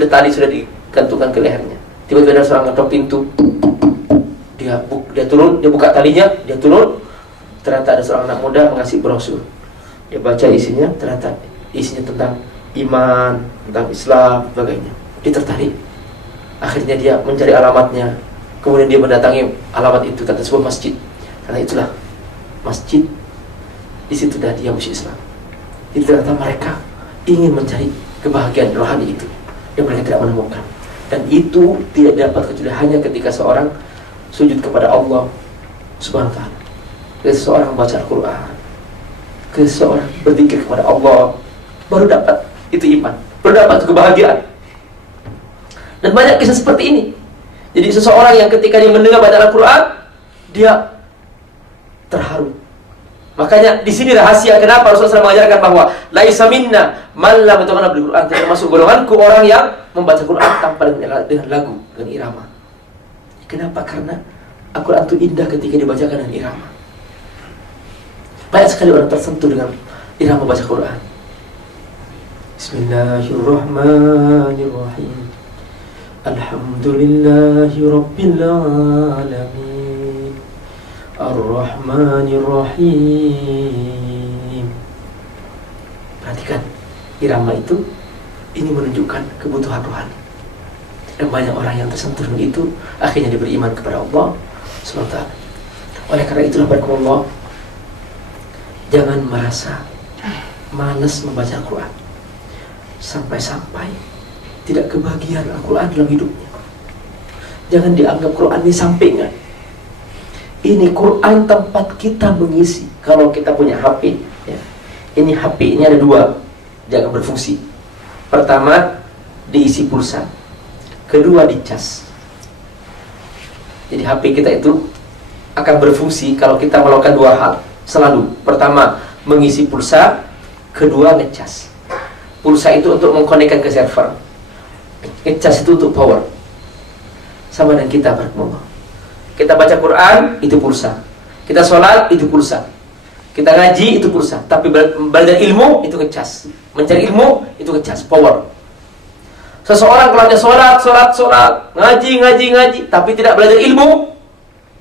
tali sudah digantungkan ke lehernya. Tiba-tiba ada seorang ngetok pintu, dia turun, dia buka talinya, dia turun. Ternyata ada seorang anak muda mengasih brosur. Dia baca isinya, ternyata isinya tentang iman, tentang Islam, sebagainya. Dia tertarik. Akhirnya dia mencari alamatnya. Kemudian dia mendatangi alamat itu, ternyata sebuah masjid. Karena itulah masjid, di situ dah dia musuh Islam. Jadi ternyata mereka ingin mencari kebahagiaan rohani itu, dan mereka tidak menemukan. Dan itu tidak dapat kecuali hanya ketika seorang sujud kepada Allah Subhanahu wa ta'ala, ketika seseorang baca Al-Quran, ketika seseorang berzikir kepada Allah, baru dapat itu iman, baru dapat kebahagiaan. Dan banyak kisah seperti ini. Jadi seseorang yang ketika dia mendengar bacaan Al-Quran, dia terharu. Makanya di sini rahasia kenapa Rasulullah SAW mengajarkan bahwa laisa minna man lam yataghanna bil Quran, tidak masuk golonganku orang yang membaca Quran tanpa dengan lagu, dengan irama. Kenapa? Karena Al-Quran itu indah ketika dibacakan dengan irama. Banyak sekali orang tersentuh dengan irama baca Quran. Bismillahirrahmanirrahim. Alhamdulillahi rabbil alamin. Ar-Rahmanir-Rahim. Perhatikan irama itu, ini menunjukkan kebutuhan rohani. Dan banyak orang yang tersentuh dengan itu, akhirnya dia beriman kepada Allah SWT. Oleh karena itulah barakallahu, jangan merasa malas membaca Al-Quran, sampai-sampai tidak kebahagiaan Al-Quran dalam hidupnya. Jangan dianggap Quran ini sampingan. Ini Quran tempat kita mengisi. Kalau kita punya HP, ya, ini HP ini ada dua, jangan berfungsi. Pertama, diisi pulsa. Kedua, dicas. Jadi HP kita itu akan berfungsi kalau kita melakukan dua hal selalu. Pertama, mengisi pulsa. Kedua, ngecas. Pulsa itu untuk mengkonekkan ke server, ngecas itu untuk power. Sama dengan kita barakallahu. Kita baca Quran, itu pulsa. Kita sholat, itu pulsa. Kita ngaji, itu pulsa. Tapi belajar ilmu, itu ngecas. Mencari ilmu, itu ngecas, power. Seseorang kalau hanya sholat, ngaji, tapi tidak belajar ilmu,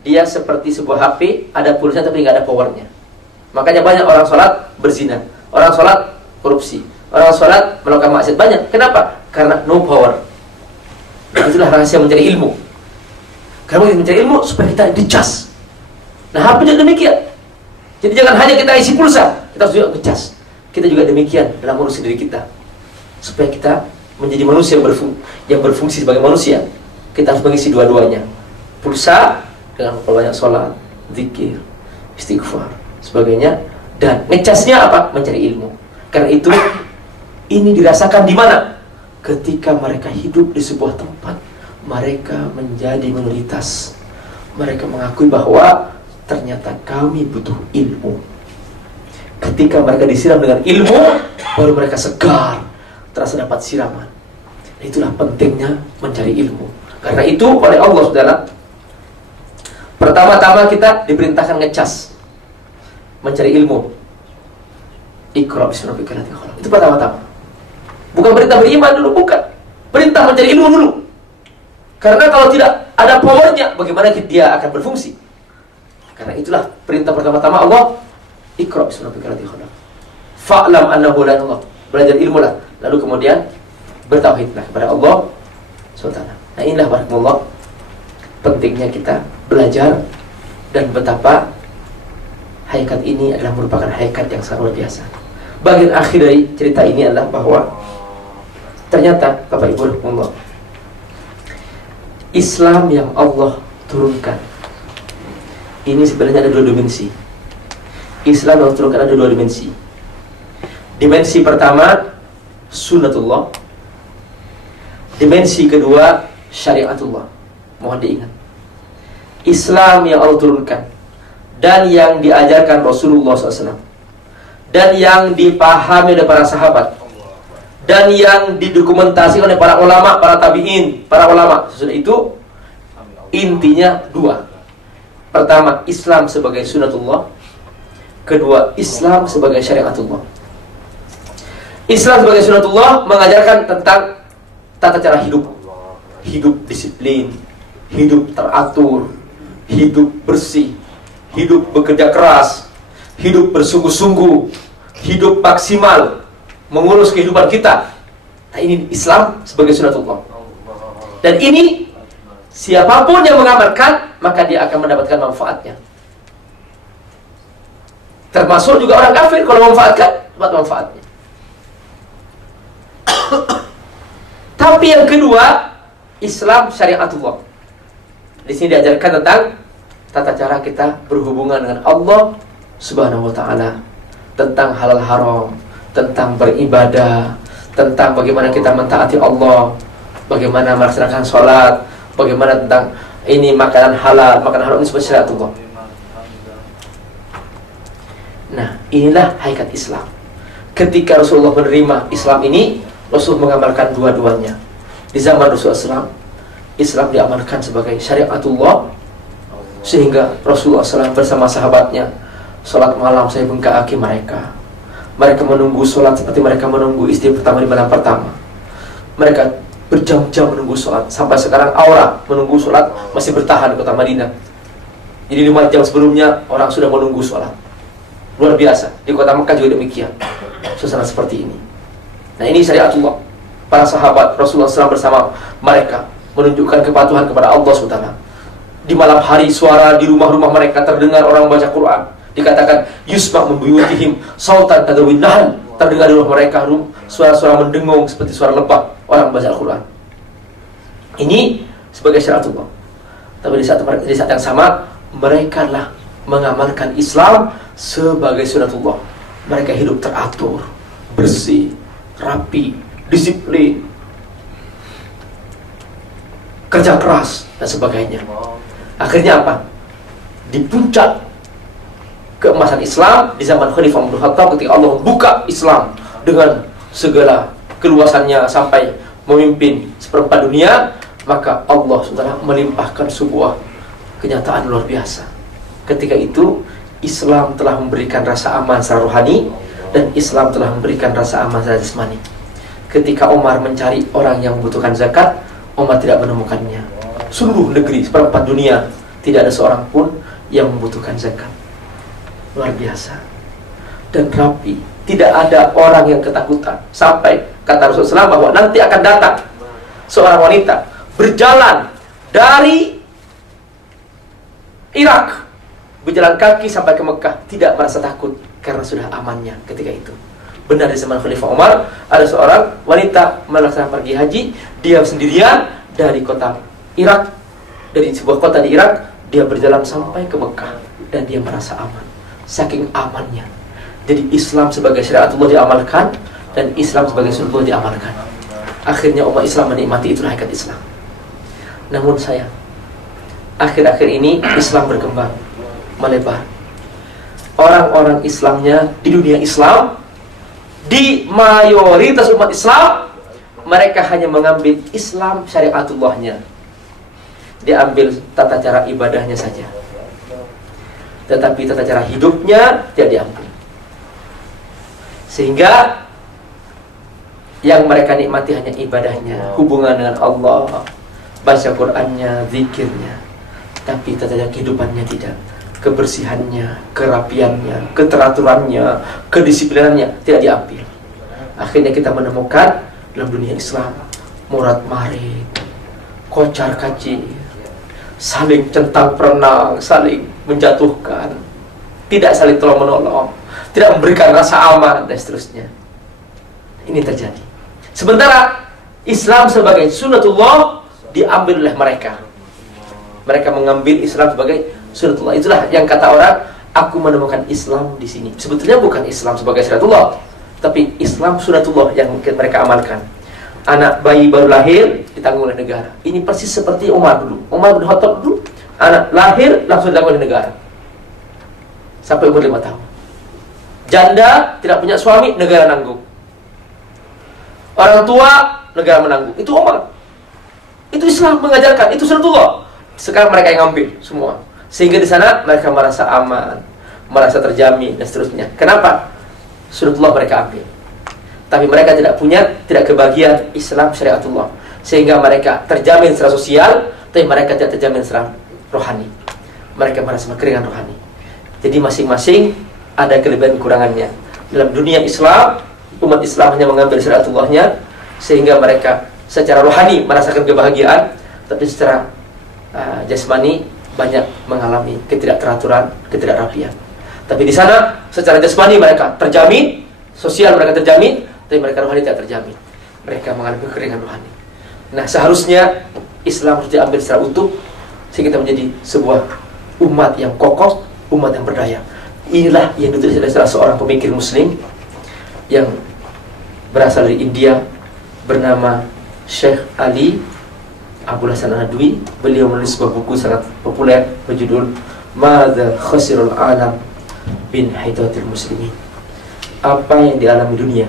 dia seperti sebuah HP, ada pulsa tapi nggak ada powernya. Makanya banyak orang sholat berzina, orang sholat korupsi, orang sholat melakukan maksiat banyak. Kenapa? Karena no power. Nah, itulah rahasia mencari ilmu. Karena kita mencari ilmu supaya kita dicas. Nah, HP juga demikian. Jadi jangan hanya kita isi pulsa, kita harus juga ngecas. Kita juga demikian dalam urusan diri kita, supaya kita menjadi manusia yang berfungsi sebagai manusia. Kita harus mengisi dua-duanya. Pulsa dengan banyak sholat, zikir, istighfar, sebagainya. Dan ngecasnya apa? Mencari ilmu. Karena itu ini dirasakan di mana? Ketika mereka hidup di sebuah tempat, mereka menjadi minoritas. Mereka mengakui bahwa ternyata kami butuh ilmu. Ketika mereka disiram dengan ilmu, baru mereka segar, terasa dapat siraman. Itulah pentingnya mencari ilmu. Karena itu oleh Allah Subhanahu, pertama-tama kita diperintahkan ngecas mencari ilmu. Iqra bismi rabbikal ladzi khalaq. Itu pertama-tama. Bukan perintah beriman dulu, bukan. Perintah mencari ilmu dulu. Karena kalau tidak ada powernya, bagaimana dia akan berfungsi? Karena itulah perintah pertama-tama Allah, Iqra bismi rabbikal ladzi khalaq. Fa'lam annahu la ilaha illallah. Belajar ilmu lah. Lalu kemudian bertauhidlah kepada Allah SWT. Nah, inilah barakallahu pentingnya kita belajar, dan betapa hakikat ini adalah merupakan hakikat yang sangat luar biasa. Bagian akhir dari cerita ini adalah bahwa ternyata Bapak Ibu rahimakumullah, Islam yang Allah turunkan ini sebenarnya ada dua dimensi. Islam yang turunkan ada dua dimensi. Dimensi pertama sunnatullah, dimensi kedua syariatullah. Mohon diingat, Islam yang Allah turunkan dan yang diajarkan Rasulullah SAW, dan yang dipahami oleh para sahabat, dan yang didokumentasi oleh para ulama, para tabi'in, para ulama. Sesudah itu intinya dua. Pertama, Islam sebagai sunnatullah. Kedua, Islam sebagai syariatullah. Islam sebagai sunnatullah mengajarkan tentang tata cara hidup. Hidup disiplin, hidup teratur, hidup bersih, hidup bekerja keras, hidup bersungguh-sungguh, hidup maksimal, mengurus kehidupan kita. Nah, ini Islam sebagai sunnatullah. Dan ini siapapun yang mengamalkan, maka dia akan mendapatkan manfaatnya. Termasuk juga orang kafir, kalau memanfaatkan, dapat manfaatnya. Tapi yang kedua, Islam syariatullah. Di sini diajarkan tentang tata cara kita berhubungan dengan Allah Subhanahu wa ta'ala, tentang halal haram, tentang beribadah, tentang bagaimana kita mentaati Allah, bagaimana melaksanakan sholat, bagaimana tentang ini makanan halal ini sebagai syariatullah. Nah, inilah hakikat Islam. Ketika Rasulullah menerima Islam ini, Rasul mengamalkan dua-duanya. Di zaman Rasulullah SAW, Islam diamalkan sebagai syariatullah, sehingga Rasulullah SAW bersama sahabatnya sholat malam saya bengkaki mereka. Mereka menunggu sholat seperti mereka menunggu istri pertama di malam pertama. Mereka berjam-jam menunggu sholat. Sampai sekarang aura menunggu sholat masih bertahan di kota Madinah. Jadi 5 jam sebelumnya orang sudah menunggu sholat. Luar biasa. Di kota Mekah juga demikian, suasana seperti ini. Nah, ini syariatullah. Para sahabat Rasulullah SAW bersama mereka menunjukkan kepatuhan kepada Allah SWT. Di malam hari suara di rumah-rumah mereka terdengar orang baca Quran. Dikatakan yusma' min buyutihim sautan tadawin nahl. Terdengar di rumah mereka suara-suara mendengung seperti suara lebah orang baca Al-Quran. Ini sebagai syariatullah. Tapi di saat yang sama, mereka lah mengamalkan Islam sebagai sunnatullah. Mereka hidup teratur, bersih, rapi, disiplin, kerja keras, dan sebagainya. Akhirnya apa? Di puncak keemasan Islam di zaman Khalifah Umar bin Khattab, ketika Allah membuka Islam dengan segala keluasannya sampai memimpin seperempat dunia, maka Allah sudah melimpahkan sebuah kenyataan luar biasa. Ketika itu Islam telah memberikan rasa aman secara rohani, dan Islam telah memberikan rasa aman secara jasmani. Ketika Umar mencari orang yang membutuhkan zakat, Umar tidak menemukannya. Seluruh negeri seperempat dunia tidak ada seorang pun yang membutuhkan zakat. Luar biasa dan rapi. Tidak ada orang yang ketakutan. Sampai kata Rasulullah SAW bahwa nanti akan datang seorang wanita berjalan dari Irak, berjalan kaki sampai ke Mekah, tidak merasa takut karena sudah amannya ketika itu. Benar, di zaman Khalifah Umar ada seorang wanita melaksanakan pergi haji, dia sendirian dari kota Irak, dari sebuah kota di Irak, dia berjalan sampai ke Mekah dan dia merasa aman. Saking amannya. Jadi Islam sebagai syariatullah diamalkan dan Islam sebagai sunnah diamalkan. Akhirnya umat Islam menikmati itulah hakikat Islam. Namun sayang, akhir-akhir ini Islam berkembang, melebar. Orang-orang Islamnya di dunia Islam, di mayoritas umat Islam, mereka hanya mengambil Islam syariatullahnya, diambil tata cara ibadahnya saja, tetapi tata cara hidupnya tidak diambil. Sehingga yang mereka nikmati hanya ibadahnya, hubungan dengan Allah, baca Qur'annya, zikirnya, tapi tata cara kehidupannya tidak. Kebersihannya, kerapiannya, keteraturannya, kedisiplinannya tidak diambil. Akhirnya kita menemukan dalam dunia Islam murad marid, kocar kacir, saling centang perenang, saling menjatuhkan, tidak saling tolong menolong, tidak memberikan rasa aman, dan seterusnya. Ini terjadi. Sementara Islam sebagai sunnatullah diambil oleh mereka. Mereka mengambil Islam sebagai sunnatullah. Itulah yang kata orang, aku menemukan Islam di sini. Sebetulnya bukan Islam sebagai sunnatullah, tapi Islam sunnatullah yang mereka amalkan. Anak bayi baru lahir ditanggung oleh negara. Ini persis seperti Umar dulu. Umar bin Khattab dulu, anak lahir langsung ditanggung oleh negara sampai umur 5 tahun. Janda tidak punya suami, negara nanggung. Orang tua, negara menanggung. Itu Umar. Itu Islam mengajarkan, itu sunnatullah. Sekarang mereka yang ambil semua, sehingga di sana mereka merasa aman, merasa terjamin, dan seterusnya. Kenapa? Sunnatullah mereka ambil, tapi mereka tidak kebagian Islam syariatullah, sehingga mereka terjamin secara sosial, tapi mereka tidak terjamin secara rohani. Mereka merasa kekeringan rohani. Jadi masing-masing ada kelebihan kekurangannya. Dalam dunia Islam, umat Islam hanya mengambil syariatullahnya, sehingga mereka secara rohani merasakan kebahagiaan, tapi secara jasmani banyak mengalami ketidakteraturan, ketidakrapian. Tapi di sana secara jasmani mereka terjamin, sosial mereka terjamin, tapi mereka rohani tidak terjamin. Mereka mengalami kekeringan rohani. Nah, seharusnya Islam harus diambil secara utuh, sehingga kita menjadi sebuah umat yang kokoh, umat yang berdaya. Inilah yang ditulis oleh salah seorang pemikir Muslim yang berasal dari India, bernama Syekh Ali Abdul Hasan An-Nadwi. Beliau menulis sebuah buku sangat populer berjudul Madza Khasirul Alam bin Hidayatil Muslimin. Apa yang dialami dunia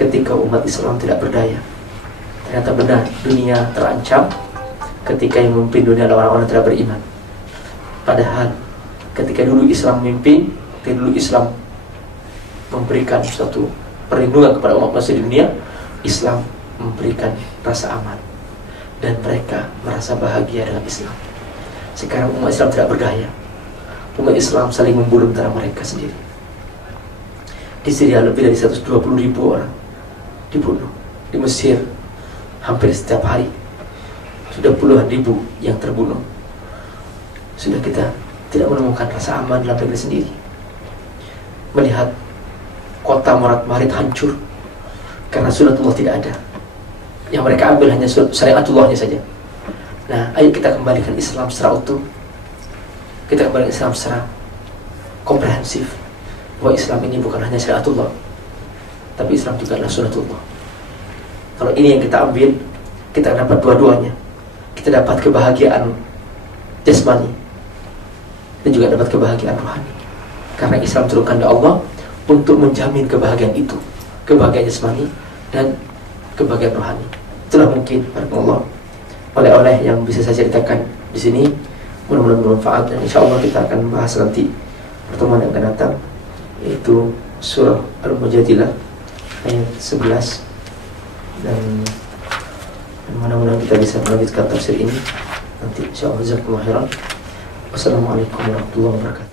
ketika umat Islam tidak berdaya? Ternyata benar, dunia terancam ketika yang memimpin dunia adalah orang-orang tidak beriman. Padahal ketika dulu Islam memimpin, ketika dulu Islam memberikan suatu perlindungan kepada umat manusia di dunia, Islam memberikan rasa aman, dan mereka merasa bahagia dengan Islam. Sekarang umat Islam tidak berdaya. Umat Islam saling membunuh antara mereka sendiri. Di Syria lebih dari 120.000 orang dibunuh. Di Mesir hampir setiap hari sudah puluhan ribu yang terbunuh. Sudah kita tidak menemukan rasa aman dalam negeri sendiri. Melihat kota Murad Marid hancur karena sunnatullah tidak ada. Yang mereka ambil hanya syariatullahnya saja. Nah, ayo kita kembalikan Islam secara utuh. Kita kembalikan Islam secara komprehensif, bahwa Islam ini bukan hanya syariatullah, tapi Islam juga adalah sunnatullah. Kalau ini yang kita ambil, kita dapat dua-duanya. Kita dapat kebahagiaan jasmani dan juga dapat kebahagiaan rohani. Karena Islam turunkan dari Allah untuk menjamin kebahagiaan itu, kebahagiaan jasmani dan kebahagiaan rohani. Itulah mungkin barakallah oleh-oleh yang bisa saya ceritakan di sini. Mudah-mudahan bermanfaat, dan insya Allah kita akan membahas nanti pertemuan yang akan datang, yaitu surah Al-Mujadilah ayat 11, dan mudah-mudahan kita bisa melanjutkan tafsir ini nanti insya Allah. Jazakumullah khairan. Wassalamualaikum warahmatullahi wabarakatuh.